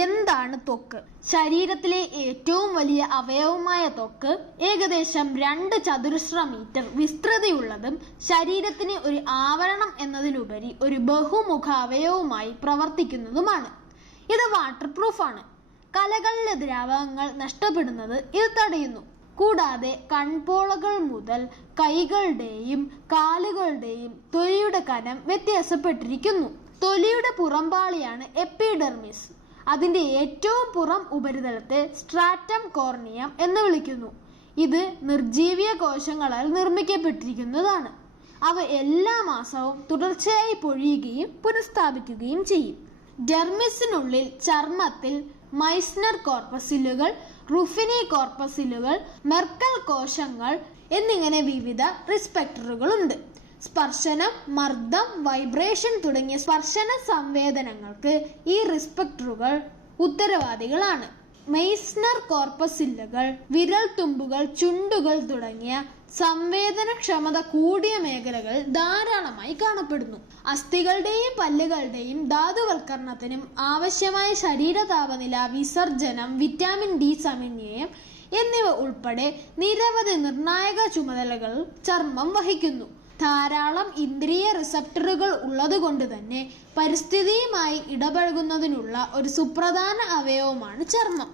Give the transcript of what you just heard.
എന്താണ് ത്വക്ക്? ശരീരത്തിലെ ഏറ്റവും വലിയ അവയവമായ ത്വക്ക് ഏകദേശം രണ്ട് ചതുരശ്ര മീറ്റർ വിസ്തൃതിയുള്ളതും ശരീരത്തിന് ഒരു ആവരണം എന്നതിലുപരി ഒരു ബഹുമുഖ അവയവമായി പ്രവർത്തിക്കുന്നതുമാണ്. ഇത് വാട്ടർ പ്രൂഫാണ് കലകളിലെ ദ്രാവകങ്ങൾ നഷ്ടപ്പെടുന്നത് ഇത് തടയുന്നു. കൂടാതെ കൺപോളകൾ മുതൽ കൈകളുടെയും കാലുകളുടെയും തൊലിയുടെ കനം വ്യത്യാസപ്പെട്ടിരിക്കുന്നു. തൊലിയുടെ പുറംപാളിയാണ് എപ്പിഡെർമിസ് അതിന്റെ ഏറ്റവും പുറം ഉപരിതലത്തെ സ്ട്രാറ്റം കോർണിയം എന്ന് വിളിക്കുന്നു. ഇത് നിർജീവിയ കോശങ്ങളാൽ നിർമ്മിക്കപ്പെട്ടിരിക്കുന്നതാണ്. അവ എല്ലാ മാസവും തുടർച്ചയായി പൊഴിയുകയും പുനഃസ്ഥാപിക്കുകയും ചെയ്യും. ഡെർമിസിനുള്ളിൽ ചർമ്മത്തിൽ മൈസ്നർ കോർപ്പസിലുകൾ റുഫിനി കോർപ്പസിലുകൾ മെർക്കൽ കോശങ്ങൾ എന്നിങ്ങനെ വിവിധ റിസ്പെക്ടറുകളുണ്ട്. സ്പർശനം മർദ്ദം വൈബ്രേഷൻ തുടങ്ങിയ സ്പർശന സംവേദനങ്ങൾക്ക് ഈ റിസ്പെക്ടറുകൾ ഉത്തരവാദികളാണ്. മെയ്സ്നർ കോർപ്പസില്ലുകൾ വിരൽ തുമ്പുകൾ ചുണ്ടുകൾ തുടങ്ങിയ സംവേദനക്ഷമത കൂടിയ മേഖലകൾ ധാരാളമായി കാണപ്പെടുന്നു. അസ്ഥികളുടെയും പല്ലുകളുടെയും ധാതുവൽക്കരണത്തിനും ആവശ്യമായ ശരീര താപനില വിസർജനം വിറ്റാമിൻ ഡി സമന്വയം എന്നിവ ഉൾപ്പെടെ നിരവധി നിർണായക ചുമതലകൾ ചർമ്മം വഹിക്കുന്നു. ധാരാളം ഇന്ദ്രിയ റിസപ്റ്ററുകൾ ഉള്ളതുകൊണ്ട് തന്നെ പരിസ്ഥിതിയുമായി ഇടപഴകുന്നതിനുള്ള ഒരു സുപ്രധാന അവയവമാണ് ചർമ്മം.